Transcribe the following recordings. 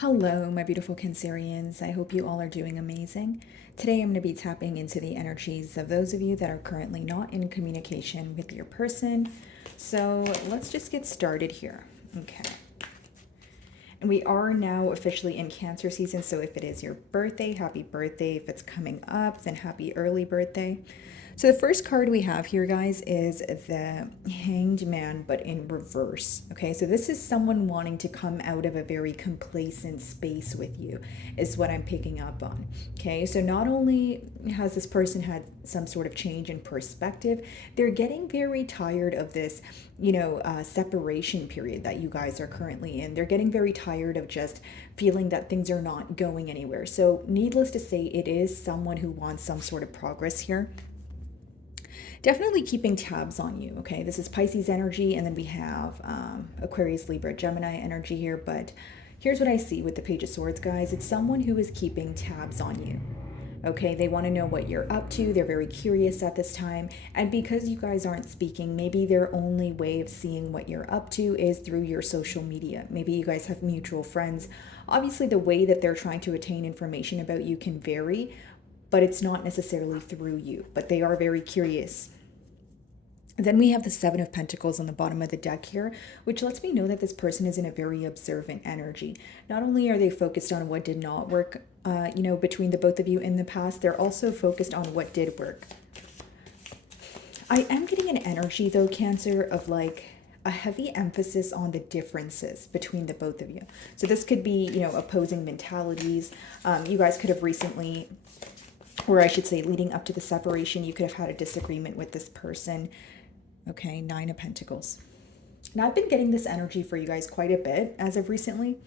Hello, my beautiful Cancerians. I hope you all are doing amazing. Today, I'm going to be tapping into the energies of those of you that are currently not in communication with your person. So, let's just get started here. Okay. And we are now officially in Cancer season. So, if it is your birthday, happy birthday. If it's coming up, then happy early birthday. So the first card we have here, guys, is the Hanged Man, but in reverse. Okay, so this is someone wanting to come out of a very complacent space with you, is what I'm picking up on. Okay, so not only has this person had some sort of change in perspective, they're getting very tired of this, separation period that you guys are currently in. They're getting very tired of just feeling that things are not going anywhere. So, needless to say, it is someone who wants some sort of progress here, definitely keeping tabs on you. Okay, this is Pisces energy, and then we have Aquarius, Libra, Gemini energy here. But here's what I see with the Page of Swords, guys. It's someone who is keeping tabs on you. Okay, they want to know what you're up to. They're very curious at this time. And because you guys aren't speaking, maybe their only way of seeing what you're up to is through your social media. Maybe you guys have mutual friends. Obviously, the way that they're trying to attain information about you can vary, but it's not necessarily through you. But they are very curious. Then we have the Seven of Pentacles on the bottom of the deck here, which lets me know that this person is in a very observant energy. Not only are they focused on what did not work, between the both of you in the past, they're also focused on what did work. I am getting an energy, though, Cancer, of like a heavy emphasis on the differences between the both of you. So this could be, opposing mentalities. You guys could have recently, or I should say leading up to the separation, you could have had a disagreement with this person. Okay, Nine of Pentacles. Now, I've been getting this energy for you guys quite a bit as of recently.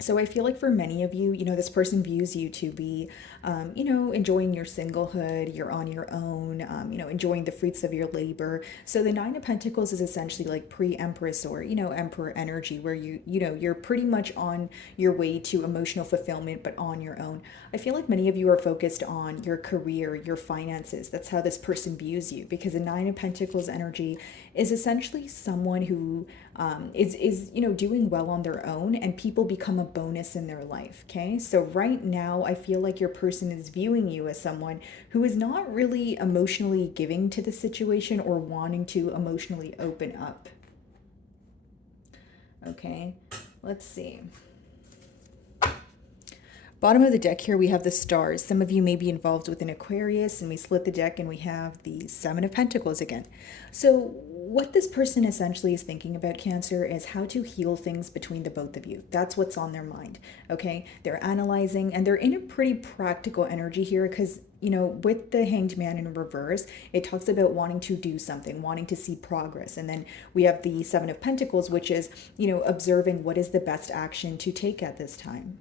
So I feel like for many of you, this person views you to be, enjoying your singlehood, you're on your own, enjoying the fruits of your labor. So the Nine of Pentacles is essentially like pre-Empress or, Emperor energy where you're pretty much on your way to emotional fulfillment, but on your own. I feel like many of you are focused on your career, your finances. That's how this person views you, because the Nine of Pentacles energy is essentially someone who is doing well on their own, and people become a bonus in their life. Okay, so right now I feel like your person is viewing you as someone who is not really emotionally giving to the situation or wanting to emotionally open up. Okay, let's see. Bottom of the deck here, we have the stars. Some of you may be involved with an Aquarius, and we split the deck and we have the Seven of Pentacles again. So what this person essentially is thinking about, Cancer, is how to heal things between the both of you. That's what's on their mind, okay? They're analyzing, and they're in a pretty practical energy here because, with the Hanged Man in reverse, it talks about wanting to do something, wanting to see progress. And then we have the Seven of Pentacles, which is, observing what is the best action to take at this time.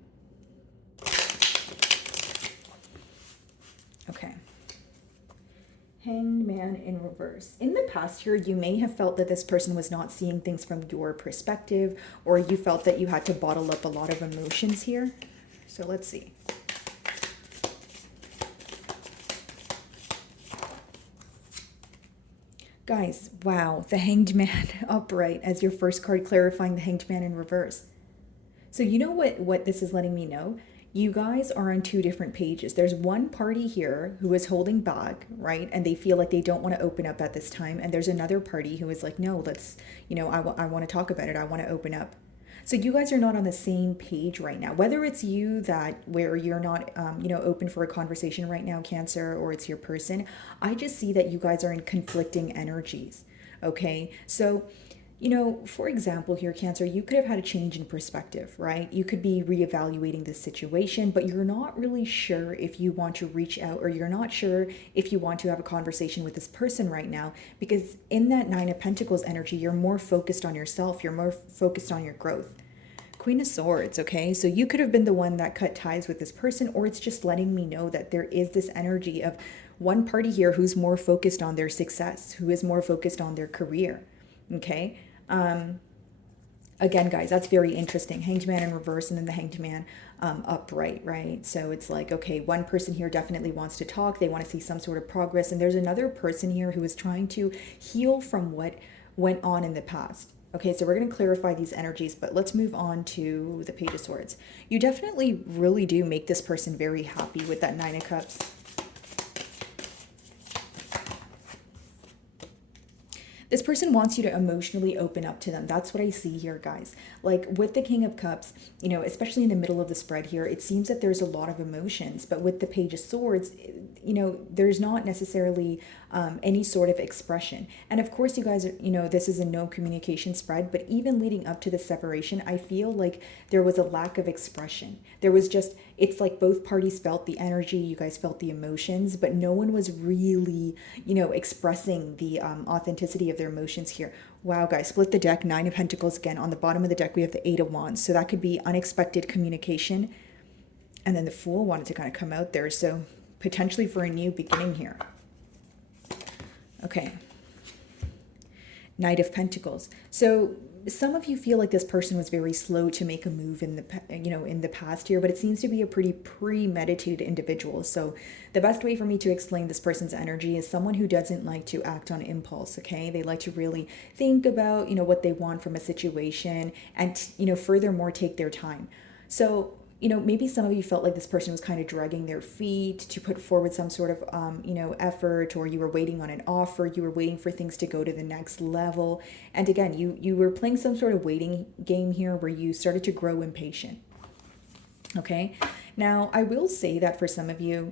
Okay. Hanged Man in reverse. In the past here, you may have felt that this person was not seeing things from your perspective, or you felt that you had to bottle up a lot of emotions here. So let's see. Guys, wow, the Hanged Man upright as your first card, clarifying the Hanged Man in reverse. So you know what this is letting me know? You guys are on two different pages. There's one party here who is holding back, right? And they feel like they don't want to open up at this time. And there's another party who is like, no, let's, I want to talk about it. I want to open up. So you guys are not on the same page right now. Whether it's you that where you're not, open for a conversation right now, Cancer, or it's your person, I just see that you guys are in conflicting energies. Okay, so for example, here, Cancer, you could have had a change in perspective, right? You could be reevaluating this situation, but you're not really sure if you want to reach out, or you're not sure if you want to have a conversation with this person right now, because in that Nine of Pentacles energy, you're more focused on yourself, you're more focused on your growth. Queen of Swords, okay? So you could have been the one that cut ties with this person, or it's just letting me know that there is this energy of one party here who's more focused on their success, who is more focused on their career, okay? Again, guys, that's very interesting. Hanged Man in reverse, and then the Hanged Man upright, right? So it's like, okay, one person here definitely wants to talk. They want to see some sort of progress. And there's another person here who is trying to heal from what went on in the past. Okay, so we're going to clarify these energies, but let's move on to the Page of Swords. You definitely really do make this person very happy with that Nine of Cups. This person wants you to emotionally open up to them. That's what I see here, guys. Like with the King of Cups, you know, especially in the middle of the spread here, it seems that there's a lot of emotions. But with the Page of Swords, you know, there's not necessarily any sort of expression. And of course, you guys, you know, this is a no communication spread, but even leading up to the separation, I feel like there was a lack of expression. There was just, it's like both parties felt the energy, you guys felt the emotions, but no one was really, you know, expressing the authenticity of their emotions here. Wow, guys, split the deck, Nine of Pentacles again. On the bottom of the deck, we have the Eight of Wands. So that could be unexpected communication. And then the Fool wanted to kind of come out there. So potentially for a new beginning here. Okay. Knight of Pentacles. So some of you feel like this person was very slow to make a move in the, you know, in the past here, but it seems to be a pretty premeditated individual. So the best way for me to explain this person's energy is someone who doesn't like to act on impulse. Okay. They like to really think about, you know, what they want from a situation and, you know, furthermore, take their time. So, you know, maybe some of you felt like this person was kind of dragging their feet to put forward some sort of, you know, effort, or you were waiting on an offer, you were waiting for things to go to the next level. And again, you were playing some sort of waiting game here where you started to grow impatient. Okay. Now, I will say that for some of you,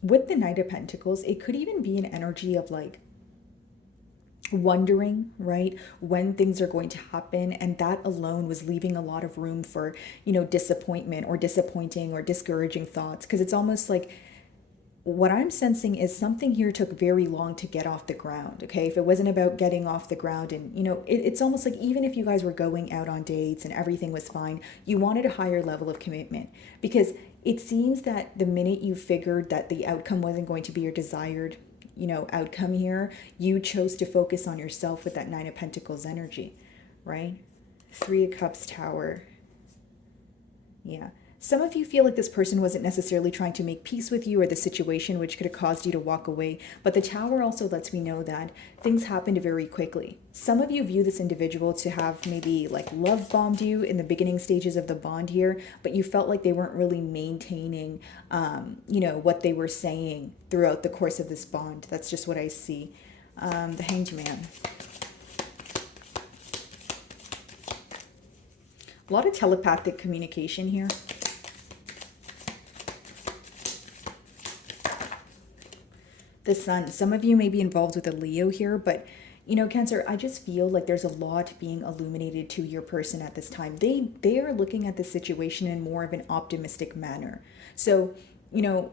with the Knight of Pentacles, it could even be an energy of like, wondering, right, when things are going to happen, and that alone was leaving a lot of room for, you know, disappointment or disappointing or discouraging thoughts, because it's almost like what I'm sensing is something here took very long to get off the ground. Okay, if it wasn't about getting off the ground, and you know, it's almost like even if you guys were going out on dates and everything was fine, you wanted a higher level of commitment, because it seems that the minute you figured that the outcome wasn't going to be your desired, you know, outcome here, you chose to focus on yourself with that Nine of Pentacles energy, right? Three of Cups, Tower. Yeah. Some of you feel like this person wasn't necessarily trying to make peace with you or the situation, which could have caused you to walk away. But the Tower also lets me know that things happened very quickly. Some of you view this individual to have maybe like love bombed you in the beginning stages of the bond here, but you felt like they weren't really maintaining, you know, what they were saying throughout the course of this bond. That's just what I see. The Hanged Man. A lot of telepathic communication here. The Sun. Some of you may be involved with a Leo here, but you know, Cancer, I just feel like there's a lot being illuminated to your person at this time. They are looking at the situation in more of an optimistic manner. So, you know,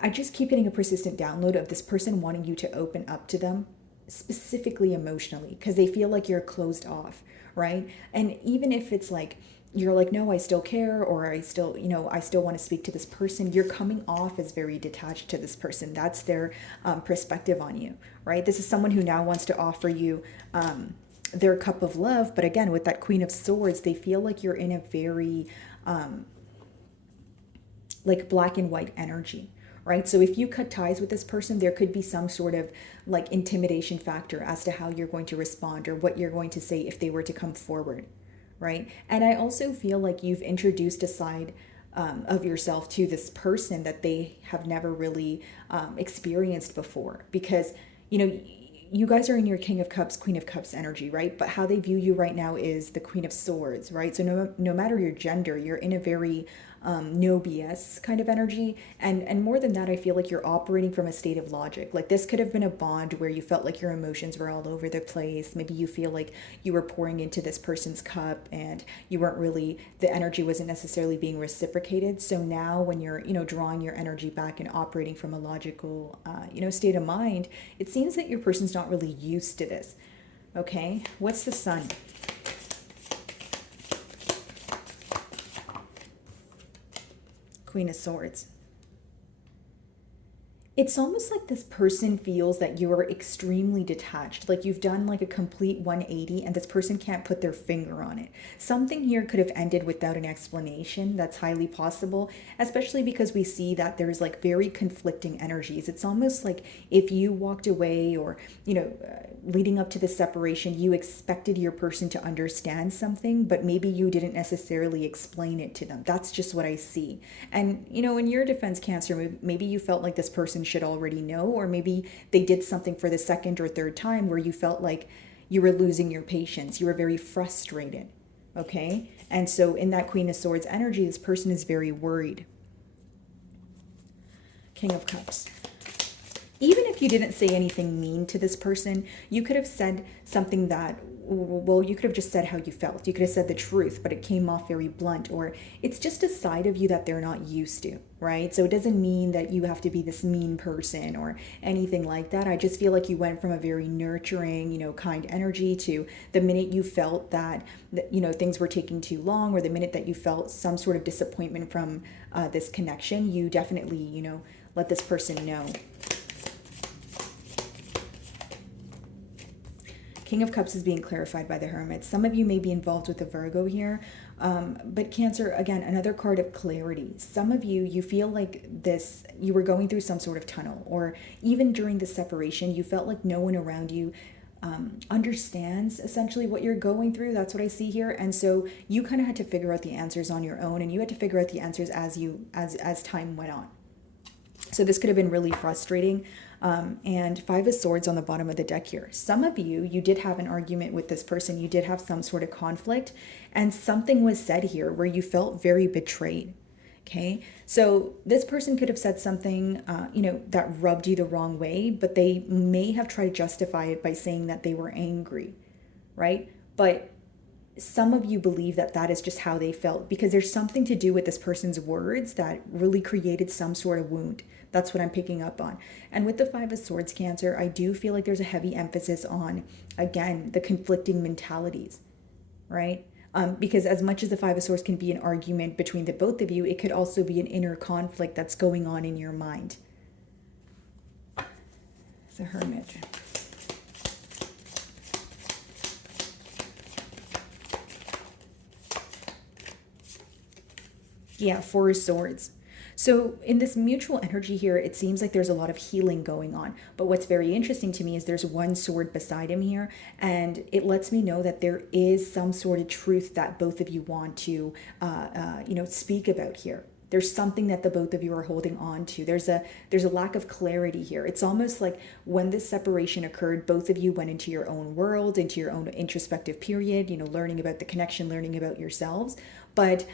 I just keep getting a persistent download of this person wanting you to open up to them, specifically emotionally, because they feel like you're closed off, right? And even if it's like, you're like, no, I still care, or I still, you know, I still want to speak to this person, you're coming off as very detached to this person. That's their perspective on you, right? This is someone who now wants to offer you their cup of love. But again, with that Queen of Swords, they feel like you're in a very like black and white energy, right? So if you cut ties with this person, there could be some sort of like intimidation factor as to how you're going to respond or what you're going to say if they were to come forward, right? And I also feel like you've introduced a side of yourself to this person that they have never really experienced before, because, you know, you guys are in your King of Cups, Queen of Cups energy, right? But how they view you right now is the Queen of Swords, right? So no matter your gender, you're in a very no BS kind of energy. And more than that, I feel like you're operating from a state of logic. Like this could have been a bond where you felt like your emotions were all over the place. Maybe you feel like you were pouring into this person's cup and you weren't really, the energy wasn't necessarily being reciprocated. So now when you're, you know, drawing your energy back and operating from a logical, you know, state of mind, it seems that your person's not really used to this. Okay, what's the Sun? Queen of Swords. It's almost like this person feels that you're extremely detached, like you've done like a complete 180 and this person can't put their finger on it. Something here could have ended without an explanation. That's highly possible, especially because we see that there's like very conflicting energies. It's almost like if you walked away or, leading up to the separation, you expected your person to understand something, but maybe you didn't necessarily explain it to them. That's just what I see. And, in your defense, Cancer, maybe you felt like this person should already know, or maybe they did something for the second or third time where you felt like you were losing your patience. You were very frustrated. Okay. And so in that Queen of Swords energy, this person is very worried. King of Cups. Even if you didn't say anything mean to this person, you could have said something that, well, you could have just said how you felt. You could have said the truth, but it came off very blunt, or it's just a side of you that they're not used to, right? So it doesn't mean that you have to be this mean person or anything like that. I just feel like you went from a very nurturing, kind energy to the minute you felt that, things were taking too long, or the minute that you felt some sort of disappointment from this connection, you definitely, let this person know. King of Cups is being clarified by the Hermit. Some of you may be involved with the Virgo here, but Cancer, again, another card of clarity. Some of you, you feel like you were going through some sort of tunnel, or even during the separation, you felt like no one around you understands essentially what you're going through. That's what I see here. And so you kind of had to figure out the answers on your own, and you had to figure out the answers as time went on. So this could have been really frustrating. And Five of Swords on the bottom of the deck here. Some of you did have an argument with this person. You did have some sort of conflict, and something was said here where you felt very betrayed. Okay, so this person could have said something, that rubbed you the wrong way, but they may have tried to justify it by saying that they were angry, right? But some of you believe that that is just how they felt, because there's something to do with this person's words that really created some sort of wound. That's what I'm picking up on. And with the Five of Swords, Cancer, I do feel like there's a heavy emphasis on, again, the conflicting mentalities, right? Because as much as the Five of Swords can be an argument between the both of you, it could also be an inner conflict that's going on in your mind. The Hermit. Yeah, Four of Swords. So in this mutual energy here, it seems like there's a lot of healing going on. But what's very interesting to me is there's one sword beside him here, and it lets me know that there is some sort of truth that both of you want to, speak about here. There's something that the both of you are holding on to. There's a lack of clarity here. It's almost like when this separation occurred, both of you went into your own world, into your own introspective period, learning about the connection, learning about yourselves. But,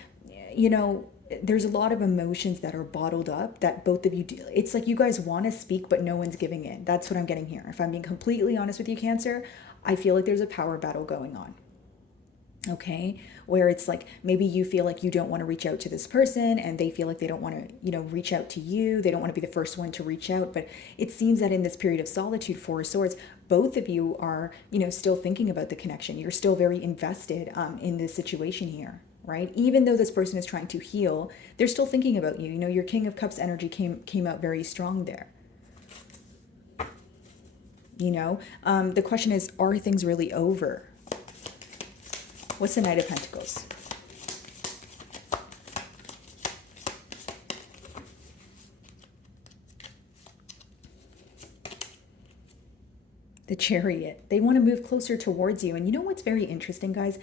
there's a lot of emotions that are bottled up that both of you do. It's like you guys want to speak, but no one's giving in. That's what I'm getting here. If I'm being completely honest with you, Cancer, I feel like there's a power battle going on. Okay, where it's like maybe you feel like you don't want to reach out to this person, and they feel like they don't want to, reach out to you. They don't want to be the first one to reach out. But it seems that in this period of solitude, Four of Swords, both of you are, still thinking about the connection. You're still very invested in this situation here. Right? Even though this person is trying to heal, they're still thinking about you. Your King of Cups energy came out very strong there. The question is, are things really over? What's the Knight of Pentacles? The Chariot. They want to move closer towards you. And you know what's very interesting, guys?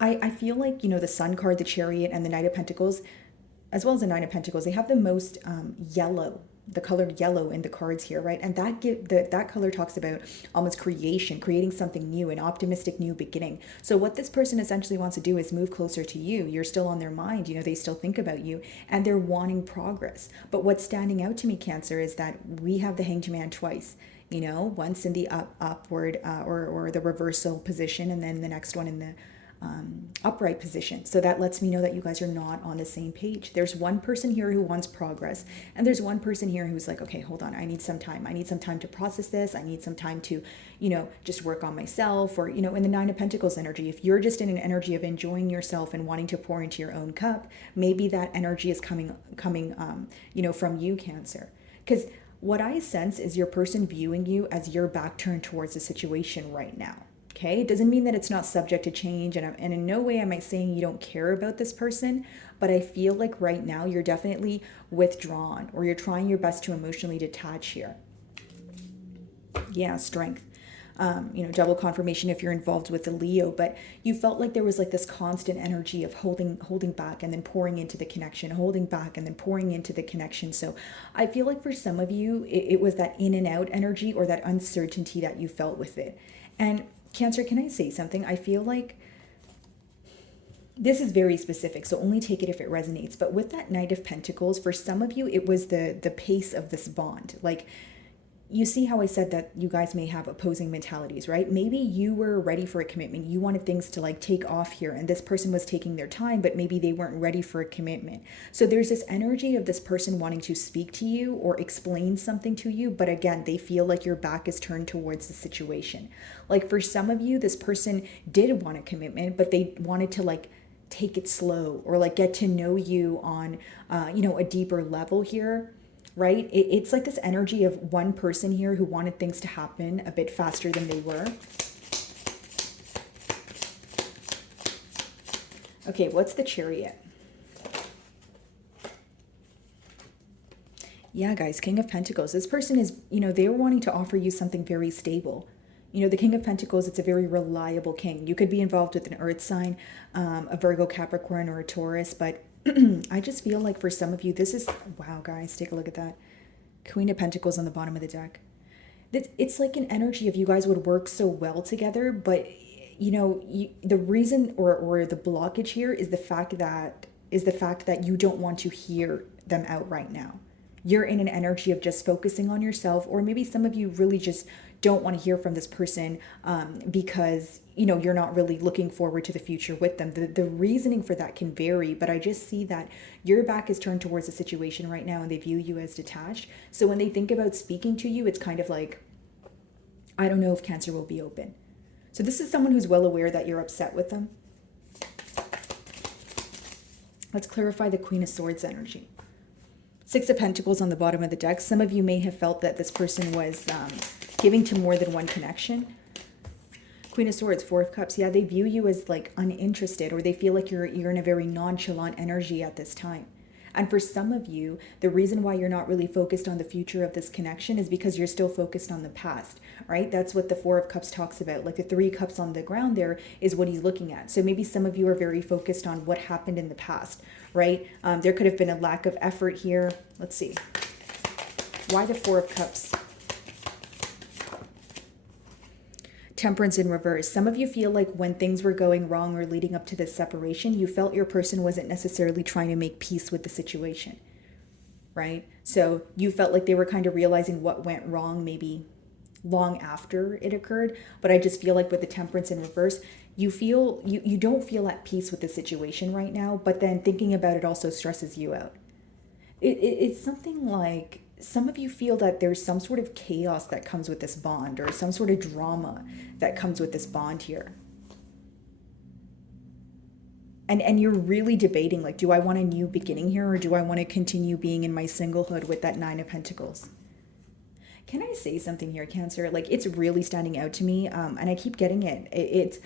I feel like, the Sun card, the Chariot, and the Knight of Pentacles, as well as the Nine of Pentacles, they have the most yellow, the color yellow in the cards here, right? And that color talks about almost creating something new, an optimistic new beginning. So what this person essentially wants to do is move closer to you. You're still on their mind, they still think about you, and they're wanting progress. But what's standing out to me, Cancer, is that we have the Hanged Man twice. Once in the upward or the reversal position, and then the next one in the upright position. So that lets me know that you guys are not on the same page. There's one person here who wants progress, and there's one person here who's like, okay, hold on, I need some time. I need some time to process this. I need some time to, just work on myself. Or, in the Nine of Pentacles energy, if you're just in an energy of enjoying yourself and wanting to pour into your own cup, maybe that energy is coming, from you, Cancer. Because what I sense is your person viewing you as your back turned towards the situation right now. Okay, it doesn't mean that it's not subject to change, and in no way am I saying you don't care about this person, but I feel like right now you're definitely withdrawn, or you're trying your best to emotionally detach here. Yeah, strength. Double confirmation if you're involved with the Leo, but you felt like there was like this constant energy of holding back and then pouring into the connection, holding back and then pouring into the connection. So I feel like for some of you, it was that in and out energy or that uncertainty that you felt with it. And Cancer, can I say something? I feel like this is very specific, so only take it if it resonates. But with that Knight of Pentacles, for some of you, it was the pace of this bond. Like, you see how I said that you guys may have opposing mentalities, right? Maybe you were ready for a commitment. You wanted things to like take off here, and this person was taking their time, but maybe they weren't ready for a commitment. So there's this energy of this person wanting to speak to you or explain something to you, but again, they feel like your back is turned towards the situation. Like for some of you, this person did want a commitment, but they wanted to like take it slow or like get to know you on, a deeper level here. Right? It's like this energy of one person here who wanted things to happen a bit faster than they were. Okay, what's the Chariot? Yeah, guys, King of Pentacles. This person is, they were wanting to offer you something very stable. The King of Pentacles, it's a very reliable king. You could be involved with an earth sign, a Virgo, Capricorn, or a Taurus, but I just feel like for some of you, this is, wow, guys, take a look at that. Queen of Pentacles on the bottom of the deck. It's like an energy of you guys would work so well together, but, the reason or the blockage here is the fact that you don't want to hear them out right now. You're in an energy of just focusing on yourself, or maybe some of you really just don't want to hear from this person because you're not really looking forward to the future with them. The reasoning for that can vary, but I just see that your back is turned towards the situation right now and they view you as detached. So when they think about speaking to you, it's kind of like, I don't know if Cancer will be open. So this is someone who's well aware that you're upset with them. Let's clarify the Queen of Swords energy. Six of Pentacles on the bottom of the deck. Some of you may have felt that this person was giving to more than one connection. Queen of Swords, Four of Cups. Yeah, they view you as like uninterested, or they feel like you're in a very nonchalant energy at this time. And for some of you, the reason why you're not really focused on the future of this connection is because you're still focused on the past, right? That's what the Four of Cups talks about. Like the Three Cups on the ground there is what he's looking at. So maybe some of you are very focused on what happened in the past, right? There could have been a lack of effort here. Let's see. Why the Four of Cups? Temperance in reverse. Some of you feel like when things were going wrong or leading up to this separation, you felt your person wasn't necessarily trying to make peace with the situation, right? So you felt like they were kind of realizing what went wrong maybe long after it occurred. But I just feel like with the Temperance in reverse, you feel you don't feel at peace with the situation right now, but then thinking about it also stresses you out. It's something like some of you feel that there's some sort of chaos that comes with this bond, or some sort of drama that comes with this bond here. And you're really debating, like, do I want a new beginning here, or do I want to continue being in my singlehood with that Nine of Pentacles? Can I say something here, Cancer? Like, it's really standing out to me, and I keep getting it. It's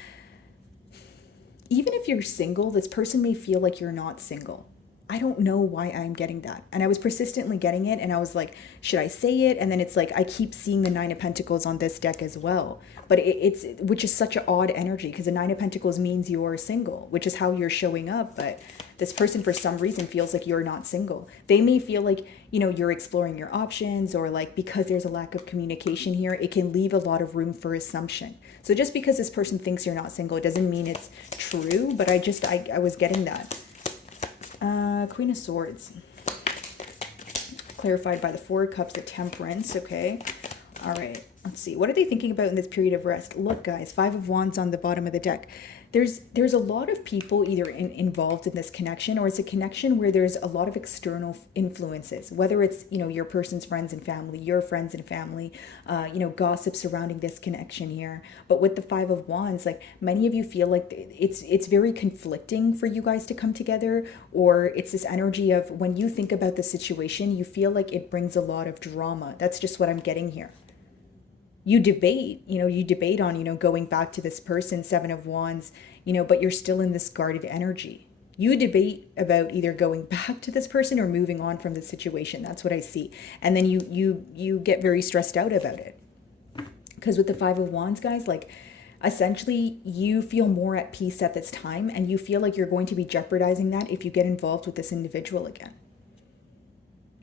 even if you're single, this person may feel like you're not single. I don't know why I'm getting that. And I was persistently getting it, and I was like, should I say it? And then it's like, I keep seeing the Nine of Pentacles on this deck as well. But it's which is such an odd energy, because the Nine of Pentacles means you're single, which is how you're showing up. But this person, for some reason, feels like you're not single. They may feel like, you're exploring your options, or like because there's a lack of communication here, it can leave a lot of room for assumption. So just because this person thinks you're not single, it doesn't mean it's true. But I was getting that. Queen of Swords, clarified by the Four of Cups of Temperance. Okay, all right, let's see, what are they thinking about in this period of rest? Look, guys, Five of Wands on the bottom of the deck. there's a lot of people either involved in this connection, or it's a connection where there's a lot of external influences, whether it's, you know, your person's friends and family, your friends and family, you know, gossip surrounding this connection here. But with the Five of Wands, like, many of you feel like it's very conflicting for you guys to come together, or it's this energy of when you think about the situation, you feel like it brings a lot of drama. That's just what I'm getting here. You debate on, you know, going back to this person, Seven of Wands, you know, but you're still in this guarded energy. You debate about either going back to this person or moving on from the situation. That's what I see. And then you get very stressed out about it. Because with the Five of Wands, guys, like, essentially you feel more at peace at this time, and you feel like you're going to be jeopardizing that if you get involved with this individual again.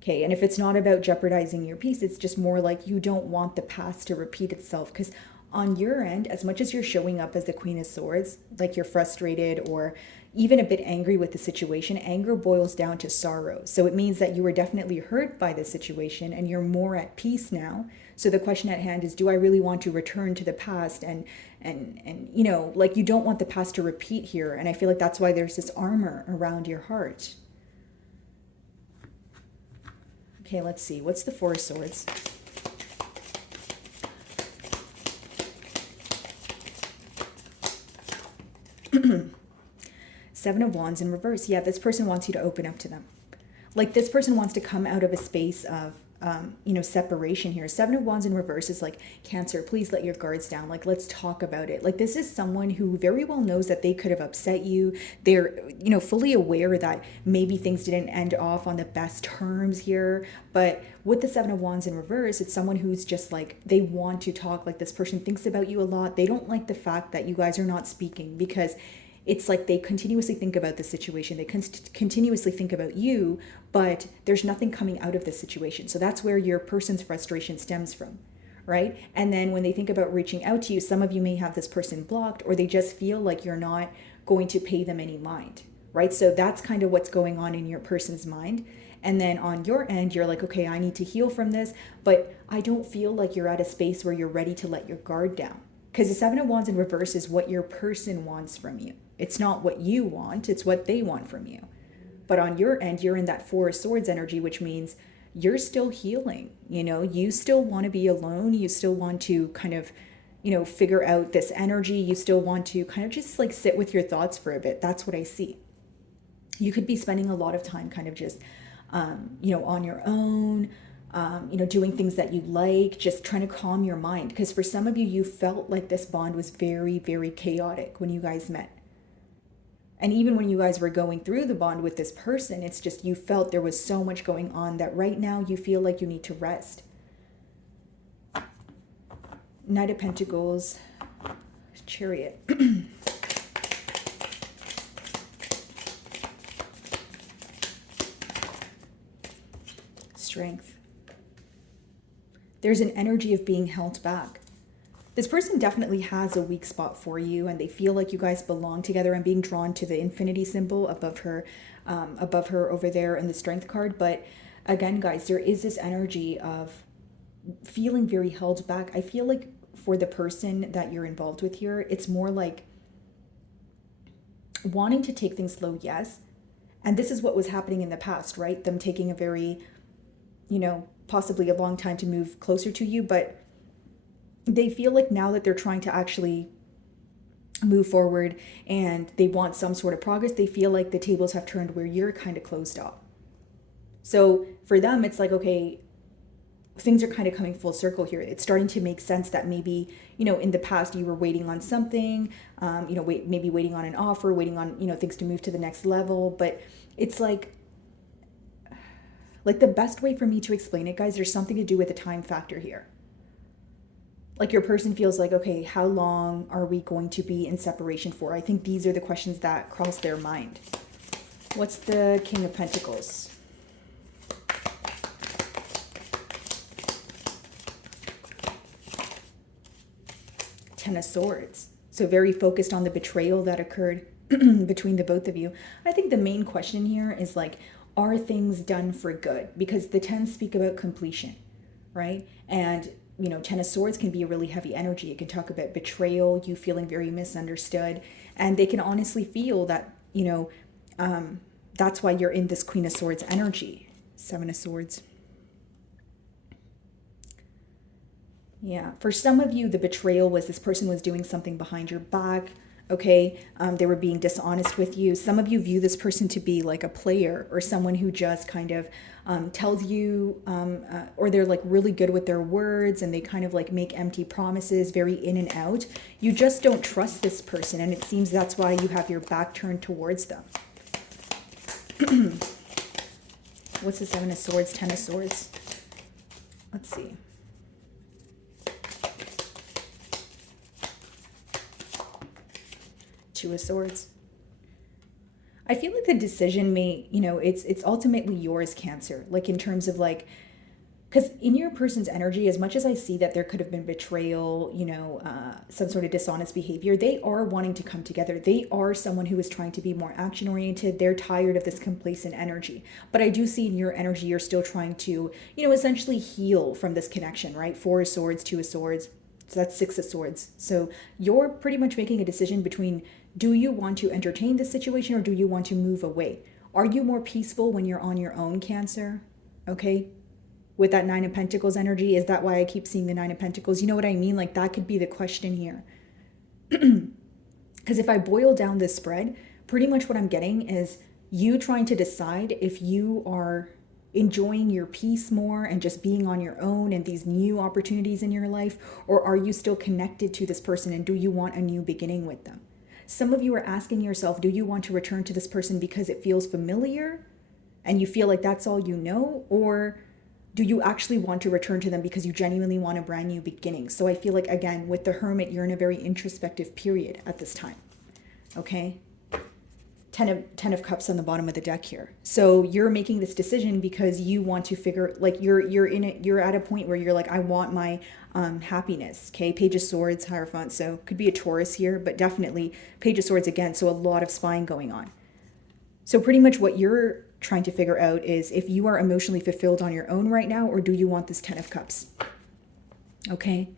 Okay, and if it's not about jeopardizing your peace, it's just more like you don't want the past to repeat itself. Because on your end, as much as you're showing up as the Queen of Swords, like you're frustrated or even a bit angry with the situation, anger boils down to sorrow. So it means that you were definitely hurt by the situation and you're more at peace now. So the question at hand is, do I really want to return to the past and you know, like, you don't want the past to repeat here. And I feel like that's why there's this armor around your heart. Okay, let's see. What's the Four of Swords? Seven of Wands in reverse. Yeah, this person wants you to open up to them. Like, this person wants to come out of a space of, you know, separation here. Seven of Wands in reverse is like, Cancer, please let your guards down. Like, let's talk about it. Like, this is someone who very well knows that they could have upset you. They're, you know, fully aware that maybe things didn't end off on the best terms here. But with the Seven of Wands in reverse, it's someone who's just like, they want to talk. Like, this person thinks about you a lot. They don't like the fact that you guys are not speaking, because it's like they continuously think about the situation. They continuously think about you, but there's nothing coming out of the situation. So that's where your person's frustration stems from, right? And then when they think about reaching out to you, some of you may have this person blocked, or they just feel like you're not going to pay them any mind, right? So that's kind of what's going on in your person's mind. And then on your end, you're like, okay, I need to heal from this, but I don't feel like you're at a space where you're ready to let your guard down. Because the Seven of Wands in reverse is what your person wants from you. It's not what you want, it's what they want from you. But on your end, you're in that Four of Swords energy, which means you're still healing. You know, you still want to be alone. You still want to kind of, you know, figure out this energy. You still want to kind of just like sit with your thoughts for a bit. That's what I see. You could be spending a lot of time kind of just, you know, on your own, you know, doing things that you like, just trying to calm your mind. Because for some of you, you felt like this bond was very, very chaotic when you guys met. And even when you guys were going through the bond with this person, it's just you felt there was so much going on that right now you feel like you need to rest. Knight of Pentacles, Chariot. Strength. There's an energy of being held back. This person definitely has a weak spot for you, and they feel like you guys belong together. I'm being drawn to the infinity symbol above her over there in the Strength card. But again, guys, there is this energy of feeling very held back. I feel like for the person that you're involved with here, it's more like wanting to take things slow, yes. And this is what was happening in the past, right? Them taking a very, you know, possibly a long time to move closer to you, but they feel like now that they're trying to actually move forward and they want some sort of progress, they feel like the tables have turned where you're kind of closed off. So for them, it's like, okay, things are kind of coming full circle here. It's starting to make sense that maybe, you know, in the past you were waiting on something, you know, maybe waiting on an offer, waiting on, you know, things to move to the next level. But it's like the best way for me to explain it, guys, there's something to do with the time factor here. Like, your person feels like, okay, how long are we going to be in separation for? I think these are the questions that cross their mind. What's the King of Pentacles? Ten of Swords. So very focused on the betrayal that occurred between the both of you. I think the main question here is like, are things done for good? Because the Tens speak about completion, right? And you know, Ten of Swords can be a really heavy energy. It can talk about betrayal, you feeling very misunderstood. And they can honestly feel that, that's why you're in this Queen of Swords energy. Seven of Swords. Yeah, for some of you, the betrayal was this person was doing something behind your back. Okay, they were being dishonest with you. Some of you view this person to be like a player or someone who just kind of tells you, or they're like really good with their words and they kind of like make empty promises, very in and out. You just don't trust this person, and it seems that's why you have your back turned towards them. What's the Seven of Swords, Ten of Swords? Let's see. Two of Swords. I feel like the decision may, it's ultimately yours, Cancer. Like in terms of like, because in your person's energy, as much as I see that there could have been betrayal, some sort of dishonest behavior, they are wanting to come together. They are someone who is trying to be more action oriented. They're tired of this complacent energy. But I do see in your energy, you're still trying to, essentially heal from this connection, right? Four of Swords, Two of Swords. So that's Six of Swords. So you're pretty much making a decision between, do you want to entertain this situation or do you want to move away? Are you more peaceful when you're on your own, Cancer? Okay. With that Nine of Pentacles energy, is that why I keep seeing the Nine of Pentacles? You know what I mean? Like that could be the question here. Because if I boil down this spread, pretty much what I'm getting is you trying to decide if you are enjoying your peace more and just being on your own and these new opportunities in your life, or are you still connected to this person and do you want a new beginning with them? Some of you are asking yourself, do you want to return to this person because it feels familiar and you feel like that's all you know, or do you actually want to return to them because you genuinely want a brand new beginning? So I feel like, again, with the Hermit, you're in a very introspective period at this time. Okay? Ten of Cups on the bottom of the deck here. So you're making this decision because you want to figure, like you're at a point where you're like, I want my happiness. Okay, Page of Swords, Hierophant. So could be a Taurus here, but definitely Page of Swords again. So a lot of spying going on. So pretty much what you're trying to figure out is if you are emotionally fulfilled on your own right now, or do you want this Ten of Cups? Okay.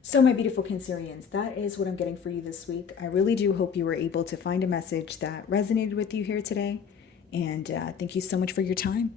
So my beautiful Cancerians, that is what I'm getting for you this week. I really do hope you were able to find a message that resonated with you here today. And thank you so much for your time.